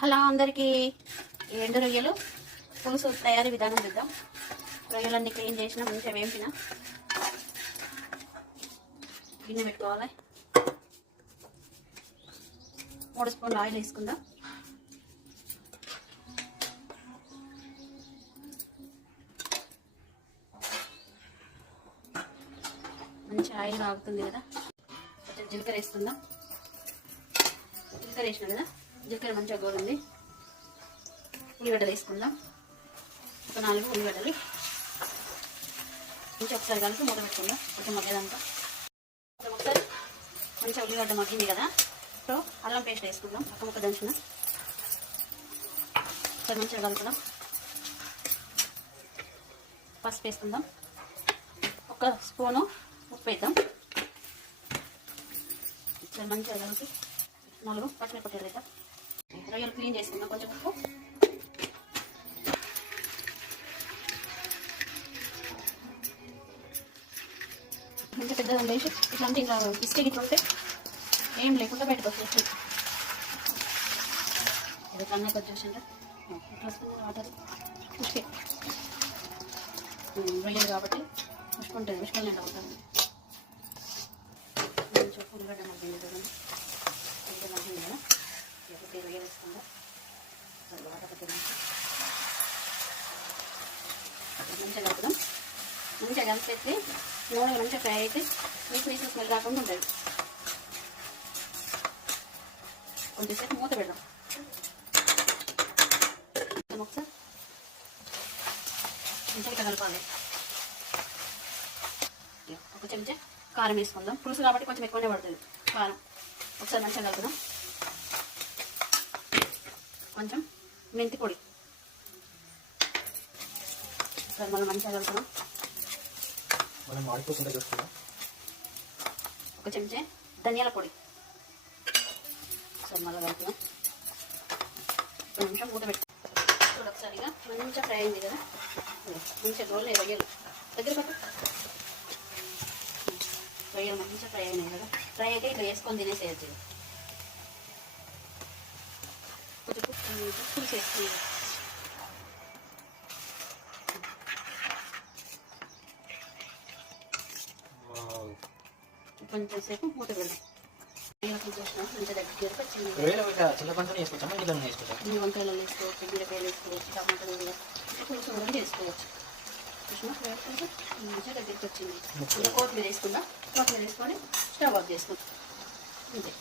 Hello అందరికీ ఎండు రొయ్యలు పులుసు తయారీ విధానం చూద్దాం. రొయ్యలన్నీ క్లీన్ చేసిన మంచిగా వేంపిన గిన్నె పెట్టుకోవాలి. 3 స్పూన్లు ఆయిల్ వేసుకుందాం. మంచి ఆయిల్ ఆగుతుంది కదా, కొంచెం జీలకర్ర వేసుకుందాం. జీలకర్ర వేసినా కదా, జీలకర్ర మంచిగా గోరుంది. ఉల్లిగడ్డలు వేసుకుందాం. ఒక 4 ఉల్లిగడ్డలు మంచిగా ఒకసారి కలిపి మూత పెట్టుకుందాం. కొంచెం మగ్గేదాకా ఒకసారి మంచిగా ఉల్లిగడ్డ మగ్గింది కదా, సో అల్లం పేస్ట్ వేసుకుందాం. ఒక దంచిన ఒకసారి మంచిగా కలుపుదాం. పసుపు వేసుకుందాం. 1 స్పూను ఉప్పు వేద్దాం. ఒకసారి మంచిగా కలిపి 4 పచ్చిమిరపకాయలు వేద్దాం. రొయ్యలు క్లీన్ చేసుకుందాం. కొంచెం ఉప్పు, మంచిగా పెద్దగా వేసి ఇట్లాంటి ఇంకా బిస్కెట్ ఇట్లా ఉంటే ఏం లేకుండా బయటకు వచ్చేసి ఇది కన్నా వచ్చేసిందా ఇట్లా వస్తుంది వాటర్ ఉష్కే రొయ్యలు కాబట్టి ఉష్కుంటుంది, ఉష్కలు నిండా ఉంటుంది. మంచిగా ఉల్లిగడ్డ మగ్గింది చూడండి, కొంచెం మగ్గింది కదా. ఒకటి రొయ్యలు వేసుకుందా, తర్వాత ఒకటి మంచిగా కలుపుదాం. మంచిగా కలిపేసి నూనె మంచిగా ఫ్రై అయితే నీసు స్మెల్ రాకుండా ఉంటుంది. కొంచెంసేపు మూత పెడదాం. ఒకసారి మంచిగా కలపాలి. ఒక చెంచా కారం వేసుకుందాం. పులుసు కాబట్టి కొంచెం ఎక్కువనే పడుతుంది కారం. ఒకసారి మంచిగా కలుపుదాం. కొంచెం మెంతి పొడి ఒకసారి మనం మంచిగా కలుపుదాం. ఒక చెంచా ధనియాల పొడి ఒకసారి మళ్ళీ కలుపుదాం. 1 నిమిషం మూత పెట్టి ఒకసారిగా మంచిగా ఫ్రై అయింది కదా, మంచిగా గోల్ రొయ్యలు దగ్గర పట్టు. రొయ్యలు మంచిగా ఫ్రై అయినాయి కదా, ఫ్రై అయితే ఇట్లా వేసుకొని తినేసేయచ్చు. కొంచెం పులుసు వేసుకుని కొంచెం సేపు మూత పెడదాం. చింతపండు వేసుకుంటాం, వంకాయలు వేసుకోవచ్చు, బీరకాయలు వేసుకోవచ్చు, టమాటాలు కూడా పులుసు కూడా వేసుకోవచ్చు. మంచిగా దగ్గరికి వచ్చింది. కొత్తిమీర వేసుకుందాం. కొత్తిమీర వేసుకొని స్టవ్ ఆఫ్ చేసుకుంటాం. అంతే.